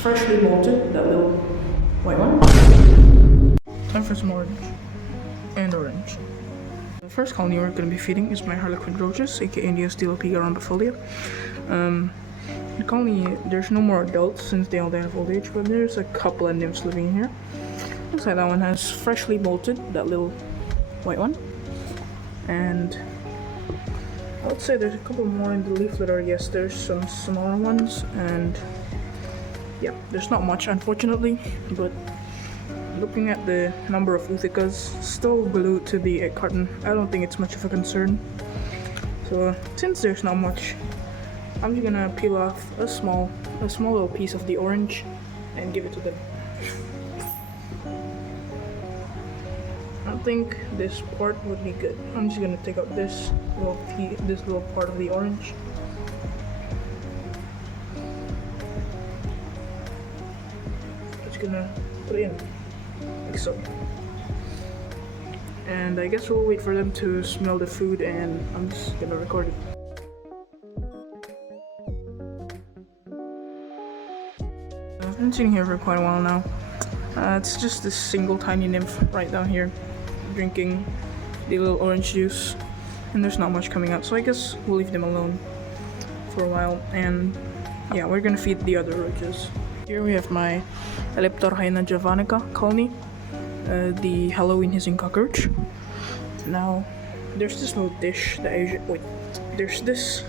freshly malted, that little white one. Time for some orange. And orange. The first colony we're going to be feeding is my harlequin roaches, aka Neostelopiga rhombifolia. The colony, there's no more adults since they all died of old age, but there's a couple of nymphs living in here. Looks like that one has freshly molted, that little white one. And I would say there's a couple more in the leaf litter. Yes, there's some smaller ones, and yeah, there's not much unfortunately, but looking at the number of Uthicas still glued to the egg carton, I don't think it's much of a concern. So since there's not much, I'm just gonna peel off a small little piece of the orange and give it to them. I think this part would be good. I'm just gonna take out this little part of the orange. Just gonna put it in, like so. And I guess we'll wait for them to smell the food, and I'm just gonna record it. I've been sitting here for quite a while now. It's just this single tiny nymph right down here, drinking the little orange juice, and there's not much coming out, so I guess we'll leave them alone for a while. And yeah, we're gonna feed the other roaches. Here we have my Leptorhaina javanica colony, the Halloween hissing cockroach. Now there's this little dish that there's this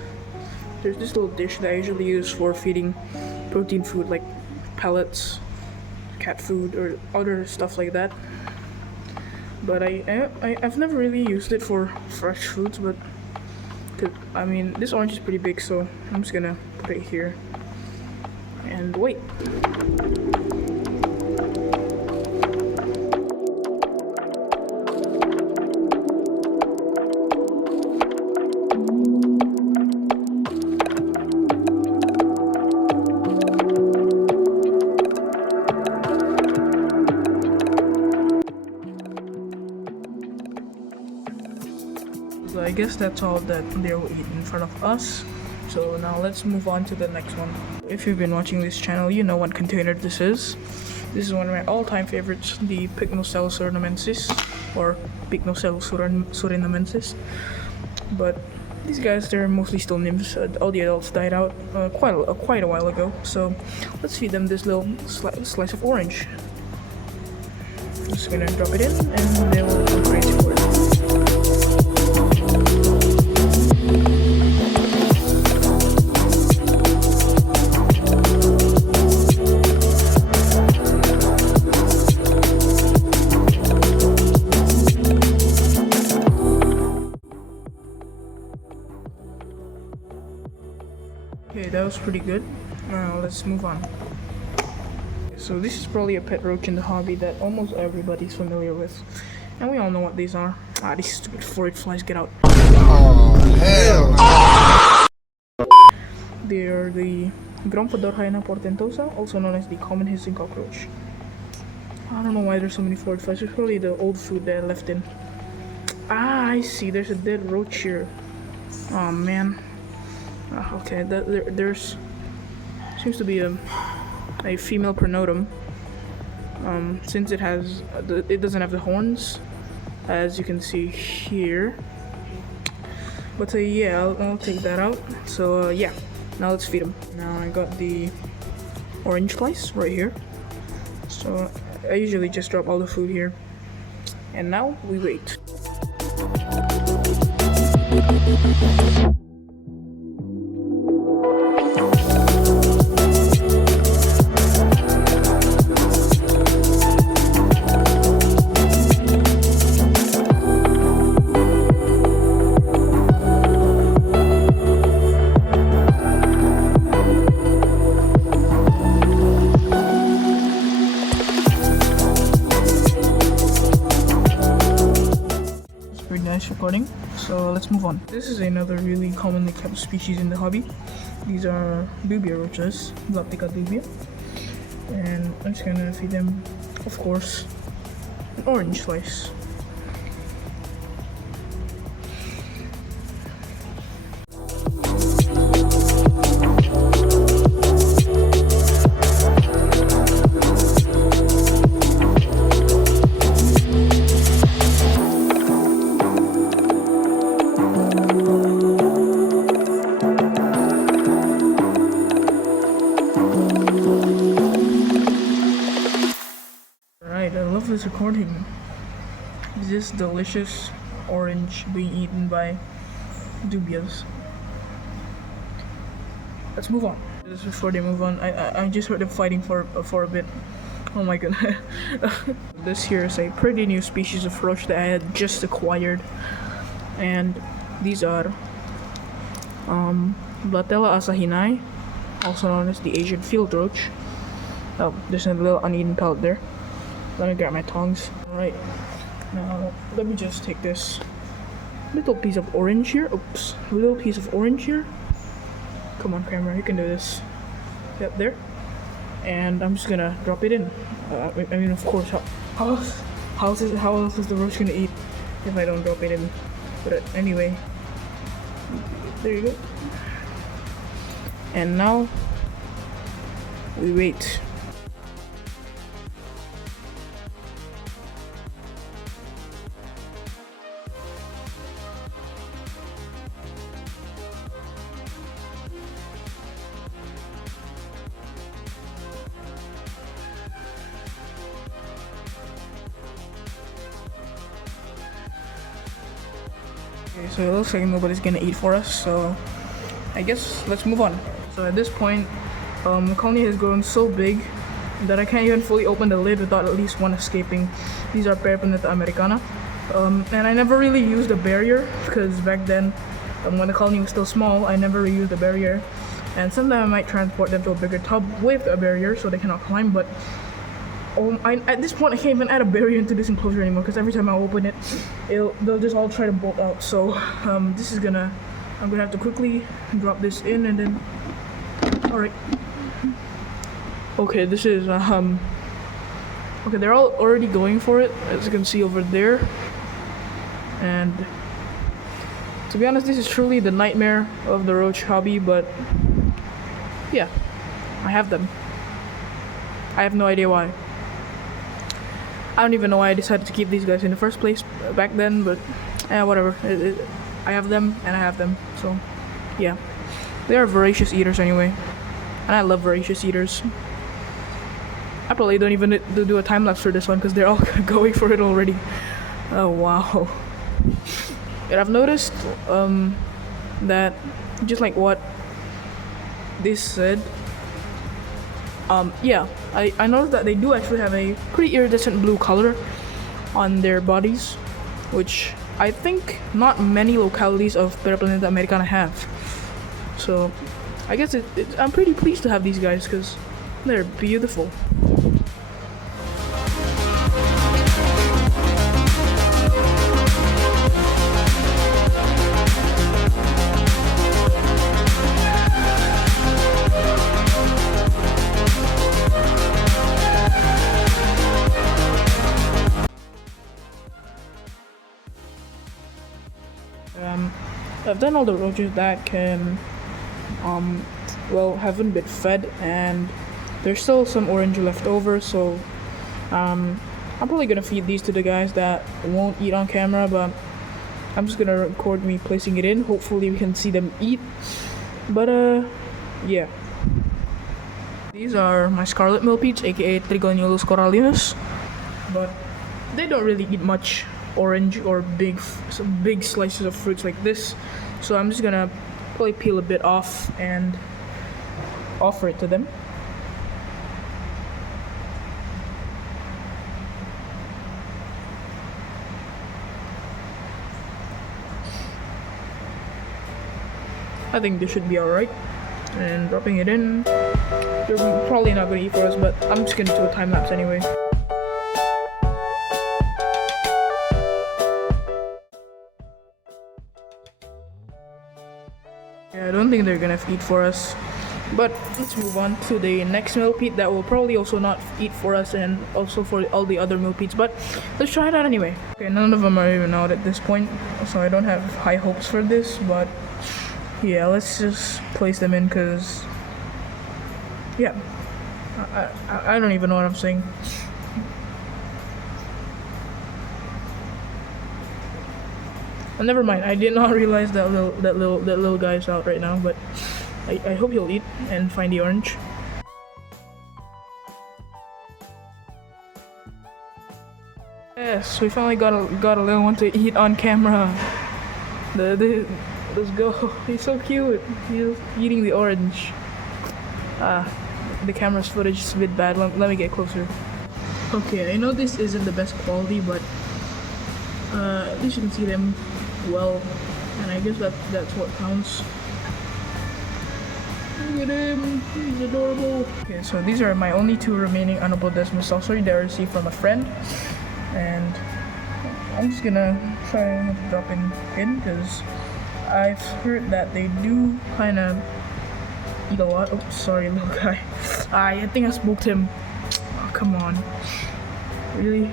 little dish that I usually use for feeding protein food like pellets, cat food, or other stuff like that. But I've never really used it for fresh foods, but I mean, this orange is pretty big, so I'm just gonna put it here and wait. So I guess that's all that they will eat in front of us. So now let's move on to the next one. If you've been watching this channel, you know what container this is. This is one of my all-time favorites, the Pycnocellus surinamensis, or Pycnocellus surinamensis. But these guys, they're mostly still nymphs. All the adults died out quite a while ago. So let's feed them this little slice of orange. Just gonna drop it in, and they will go crazy for it. Okay, that was pretty good. Now let's move on. So this is probably a pet roach in the hobby that almost everybody's familiar with. And we all know what these are. These stupid forage flies, get out. Oh, hell. They are the Gromphodorhaina portentosa, also known as the common hissing cockroach. I don't know why there's so many forage flies. It's probably the old food that I left in. I see, there's a dead roach here. Oh man. Okay, there's seems to be a female pronotum. Since it doesn't have the horns, as you can see here. But yeah, I'll take that out. So yeah, now let's feed them. Now I got the orange slice right here. So I usually just drop all the food here, and now we wait. Recording, so let's move on. This is another really commonly kept species in the hobby. These are dubia roaches, Blaptica dubia, and I'm just gonna feed them, of course, an orange slice. Alright, I love this recording. This delicious orange being eaten by dubias. Let's move on. Just before they move on, I just heard them fighting for a bit. Oh my goodness. This here is a pretty new species of roach that I had just acquired, and these are Blatella asahinai, also known as the Asian field roach. Oh, there's a little uneaten pellet there. Let me grab my tongs. Alright, now let me just take this little piece of orange here. Oops, little piece of orange here. Come on, camera, you can do this. Yep, there. And I'm just gonna drop it in. I mean, of course, how else is the roach gonna eat if I don't drop it in? But anyway, there you go. And now we wait. Okay, so it looks like nobody's gonna eat for us, so I guess let's move on. So at this point, the colony has grown so big that I can't even fully open the lid without at least one escaping. These are Periplaneta americana, and I never really used a barrier because back then, when the colony was still small, I never used a barrier, and sometimes I might transport them to a bigger tub with a barrier so they cannot climb, but at this point I can't even add a barrier into this enclosure anymore because every time I open it, they'll just all try to bolt out. So I'm gonna have to quickly drop this in and then, alright. Okay, this is, okay, they're all already going for it, as you can see over there. And to be honest, this is truly the nightmare of the roach hobby, but yeah, I have them. I have no idea why. I don't even know why I decided to keep these guys in the first place back then, but whatever. I have them and I have them, so yeah. They are voracious eaters anyway, and I love voracious eaters. I probably don't even need to do a time lapse for this one because they're all going for it already. Oh wow. And I've noticed that just like what this said, yeah, I noticed that they do actually have a pretty iridescent blue color on their bodies, which I think not many localities of Periplaneta americana have. So I guess I'm pretty pleased to have these guys because they're beautiful. I've done all the roaches that can, well, haven't been fed, and there's still some orange left over, so I'm probably gonna feed these to the guys that won't eat on camera, but I'm just gonna record me placing it in. Hopefully we can see them eat, but yeah. These are my scarlet millipedes, aka Trigonulus corallinus, but they don't really eat much orange or some big slices of fruits like this, so I'm just gonna probably peel a bit off and offer it to them. I think this should be alright. And dropping it in, they're probably not gonna eat for us, but I'm just gonna do a time lapse anyway. Yeah, I don't think they're gonna eat for us, but let's move on to the next millipede that will probably also not eat for us, and also for all the other millipedes, but let's try it out anyway. Okay, none of them are even out at this point, so I don't have high hopes for this, but yeah, let's just place them in because, yeah, I don't even know what I'm saying. Never mind. I did not realize that little guy's out right now, but I hope he'll eat and find the orange. Yes, we finally got a little one to eat on camera. Let's go. He's so cute. He's eating the orange. The camera's footage is a bit bad. Let me get closer. Okay, I know this isn't the best quality, but at least you can see them well, and I guess that's what counts. Look at him, he's adorable. Okay, so these are my only 2 remaining honorable Desmond Salsary that I received from a friend, and I'm just gonna try not to drop in because I've heard that they do kind of eat a lot. Oh, sorry, little guy. I think I spooked him. Oh, come on. Really?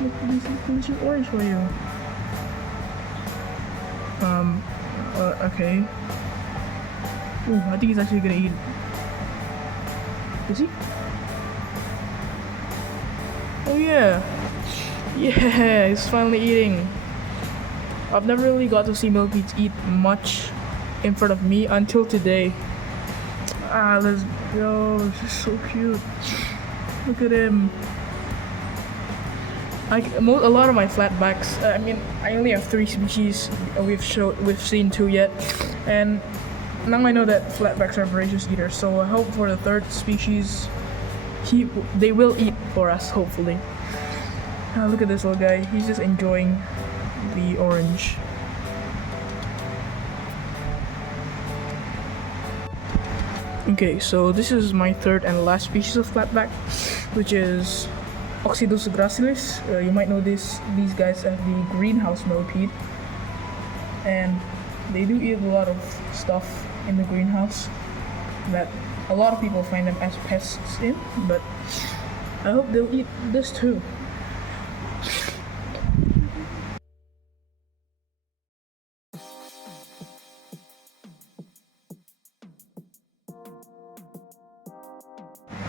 Look, this is orange for you. Okay. Ooh, I think he's actually gonna eat. Is he? Oh yeah. Yeah, he's finally eating. I've never really got to see millipedes eat much in front of me until today. Let's go. This is so cute. Look at him. A lot of my flatbacks. I mean, I only have 3 species. We've seen 2 yet, and now I know that flatbacks are voracious eaters. So I hope for the 3rd species, they will eat for us. Hopefully. Look at this little guy. He's just enjoying the orange. Okay, so this is my 3rd and last species of flatback, which is Oxydus gracilis. You might know these guys as the greenhouse millipede, and they do eat a lot of stuff in the greenhouse that a lot of people find them as pests in, but I hope they'll eat this too.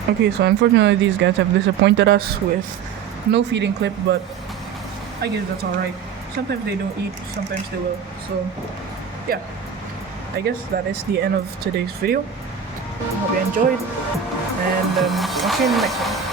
Okay, so unfortunately these guys have disappointed us with no feeding clip, but I guess that's alright. Sometimes they don't eat, sometimes they will. So yeah, I guess that is the end of today's video. Hope you enjoyed, and I'll see you in the next one.